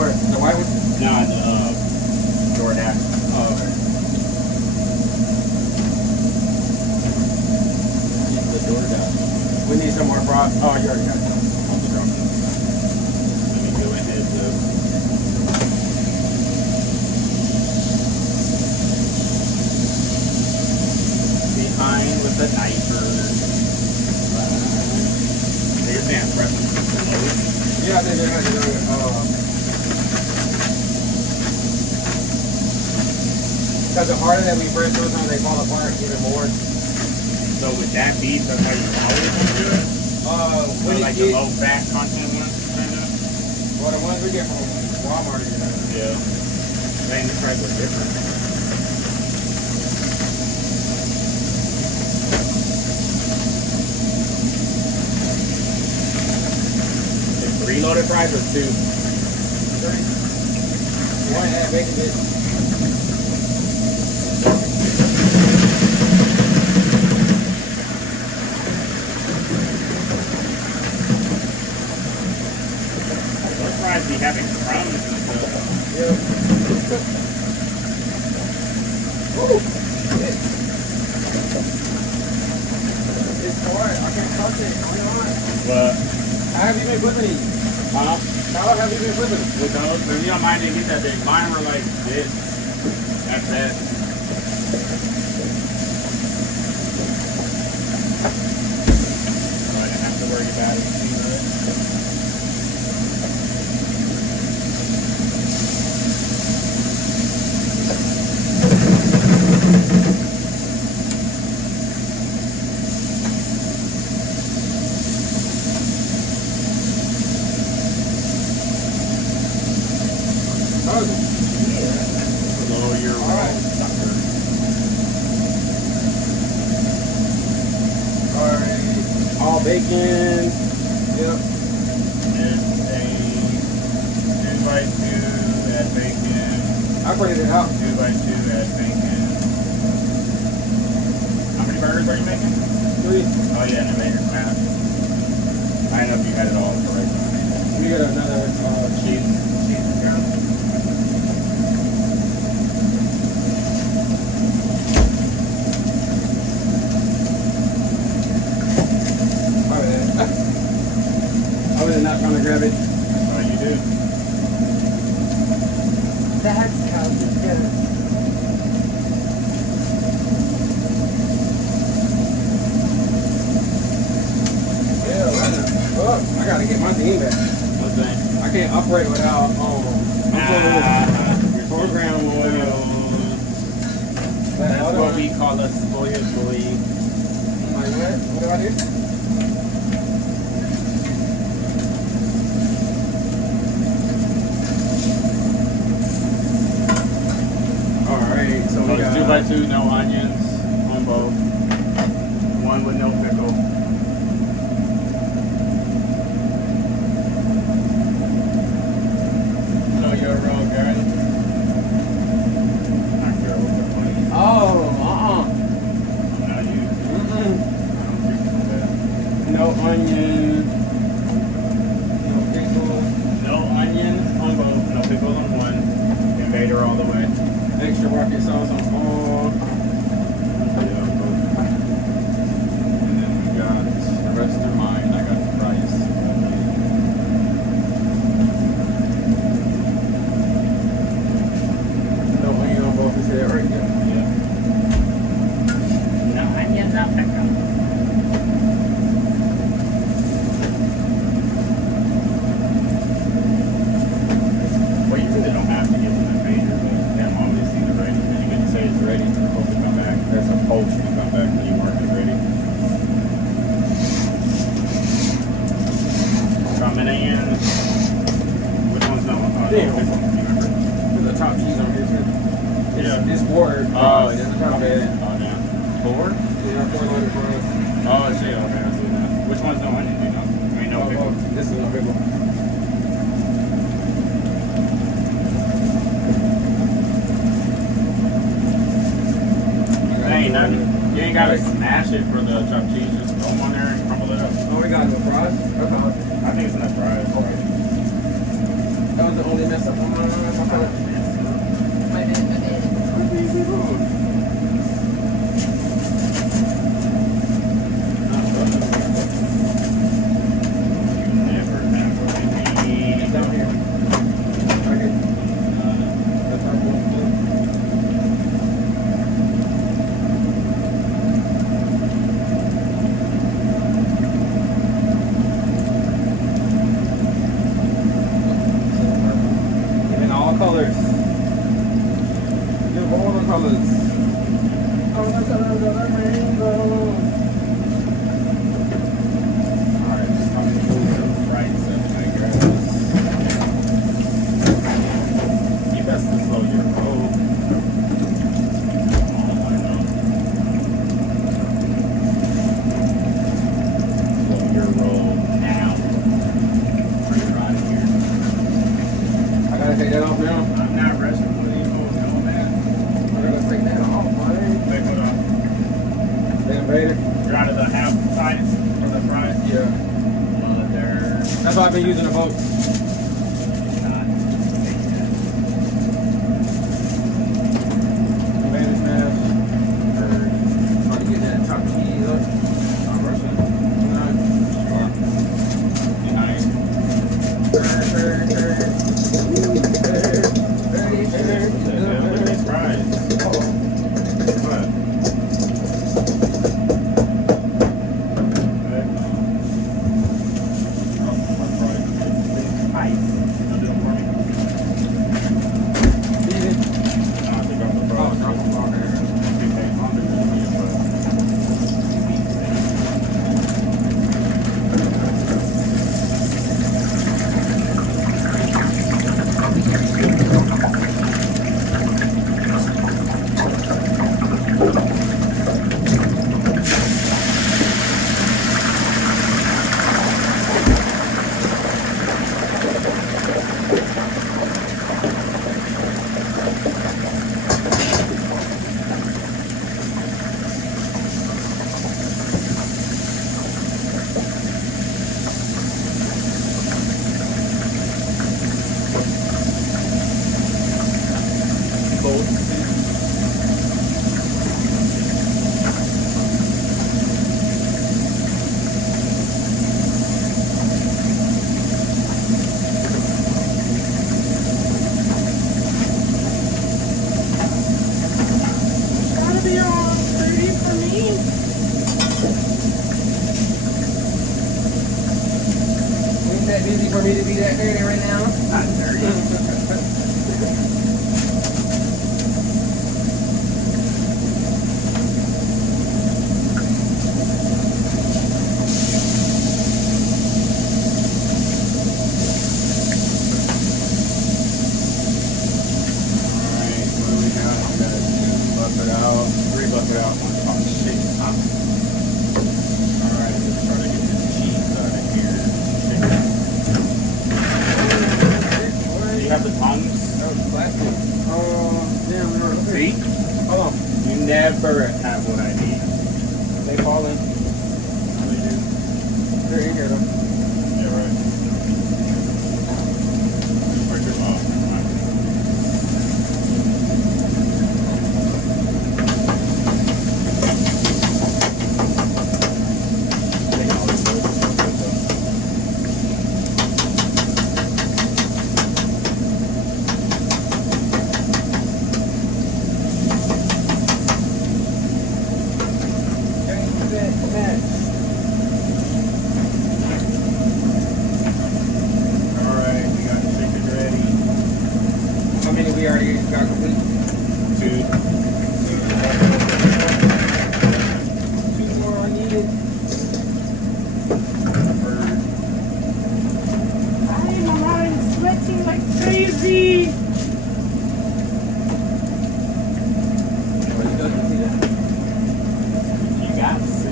Where? The white one? No, DoorDash. Oh, okay. The DoorDash. We need some more fries. Oh, you already got it. Let me go ahead though. Behind with the diaper. You're saying press them low? Yeah, I think they had to do it. Because the harder that we press, sometimes they fall apart even more. So with that beef, that's how you always want to do it? When Like the low fat content ones, kind of? Well, the ones we get from Walmart, you know. Yeah. Dang, the price was different. It's reloaded fries or two? One and a half bacon bits. Fries be having crumbs and stuff. Yeah. Ooh, shit. It's hard. I can't touch it. But, How have you been flipping these? huh? How have you been flipping? With those, but you don't mind didn't get that big. Mine were like this. That's it. So I didn't have to worry about it. Lower your roll, sucker. Alright. All bacon. Yep. It's a 2x2, add bacon. I printed it out. 2x2, add bacon. How many burgers are you making? 3. Oh yeah, and I made your math. I don't know if you had it all correct. We got another Cheese account. I was not trying to grab it. Oh, you do? That's how it's done. I gotta get my thing back. What's that? I can't operate without program oil. That's what we call a spoiled boy. Like what? What do I do? Alright, so we got 2x2, no onions on both. One with no pickle. So you're a real guy. Not sure what the point is. Oh, I'm not you. I don't think that. no onion, no pickle, No onions on both, no pickles on one. Invader all the way. extra rocket sauce on all. And then we got the rest of mine. I got the rice. No onion on both. Is that right? Yeah. No onions, no pickle. Well, you really don't have to give them a major, but them always see the ready. And you get to say it's ready, and supposed to come back. There's a poach to come back when you mark it ready. Coming in. Which one's no? Damn. Which one? Remember? There's a top cheese on here too. Yeah. It's water. Oh, There's a top bed. Oh, damn. 4? Yeah, 4 loaded fries. Oh, shit. Okay, I see that. Which one's no onion? Do you know? I mean, no pickle. This is no pickle. Ain't nothing. You ain't gotta smash it for the chopped cheese. Just throw them on there and crumble it up. Oh, we got no fries? I think it's enough fries. Okay. That was the only mess up on my phone. I did. What is it on? Down here. Right here. That's our blue. In all colors. Give all the colors. All the colors of the rainbow. Alright, just coming to the right side, I guess. You best to slow your roll. Oh, I know. Slow your roll now. Right around here. I gotta take that off now. I'm not rushing for these moves, know that? We're gonna take that off, man. Wait, hold on. Damn, baby. You're out of the half size from the front? Yeah. Mother. That's why I've been using the boat. Mayonnaise smash. Trying to get that chopped cheese up. I'm rushing. Alright. Behind. These fries. What? Gotta be on 30 for me. Ain't that busy for me to be that dirty right now? Not dirty. Alright, what do we got? We got a 2 bucket out, 3 bucket out, 1 pot shake top. Alright, let's try to get this cheese out of here. Do you have the tongs? That was plastic. Damn, we were See? Hold on. You never have what I need. They falling. Really do. They're in here though. Yeah, right. Break it off. Take all this Alright, we got chicken ready. How many we already got complete? 2. 2 more are needed. I'm sweating like crazy. You got 6.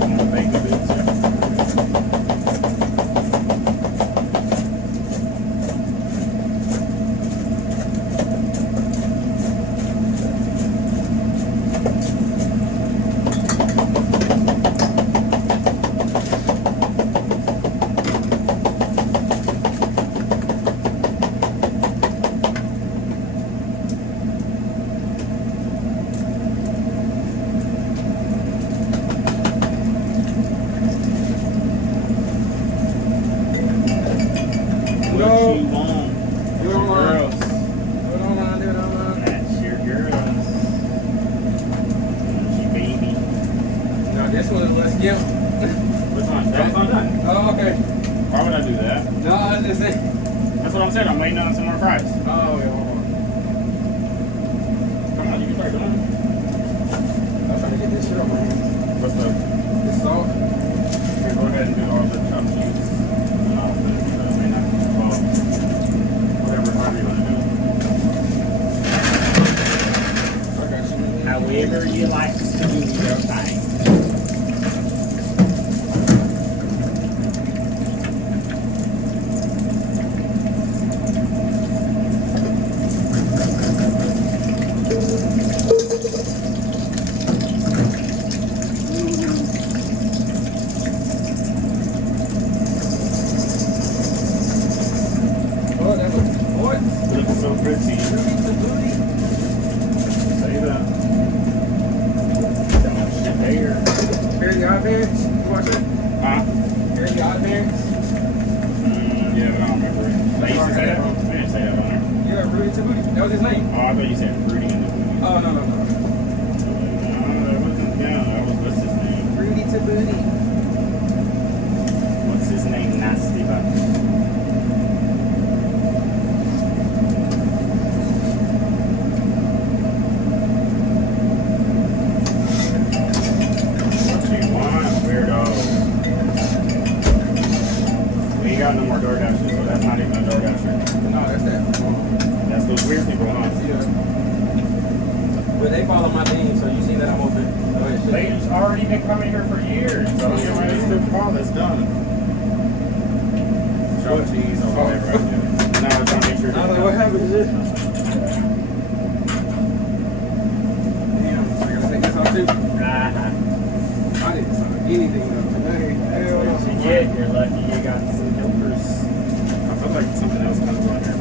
Everybody's on the fake boots. What you want? Do it Your online. girls. Do it online, do it online. That's your girls. She baby. No, this one is less skimp. Which one? That one's not done. Oh, okay. Why would I do that? No, I was just saying. That's what I'm saying. I'm waiting on some more fries. Oh, yeah, hold on. Come on, you can start doing it. I'm trying to get this shit on my hands. What's up? This salt. Here, go ahead and do all the chopped cheese. And all the well, whatever flavor you want to do. I got you. However you like to do your thing. Oh, that looks what? Looks so good to you. The booty. Say that. That much shit there. Here's the odd parents. You watch that? Huh? Here's the odd parents. Yeah, but I don't remember it. They used to say that? We didn't say that on there. Yeah, Rudy to booty. That was his name. Oh, I thought you said fruity in the movie. Oh, no, no, no. No, that wasn't, yeah, that was, what's his name? Rudy to booty. What's his name? Nasty Buck. What you want, weirdo? We ain't got no more DoorDashers, so that's not even a DoorDasher. No, that's that. That's those weird people, huh? Yeah. But they follow my thing, so you see that I'm open. Oh, yeah, shit. They've already been coming here for years. So I'm getting ready to call this done. Chopped cheese or whatever I do. No, I'm trying to make sure. I was like, what happened to this? Damn, I gotta take this off too. I didn't sign anything up today. Hell That's what you no. get. You're lucky you got some helpers. I feel like something else kind of on here.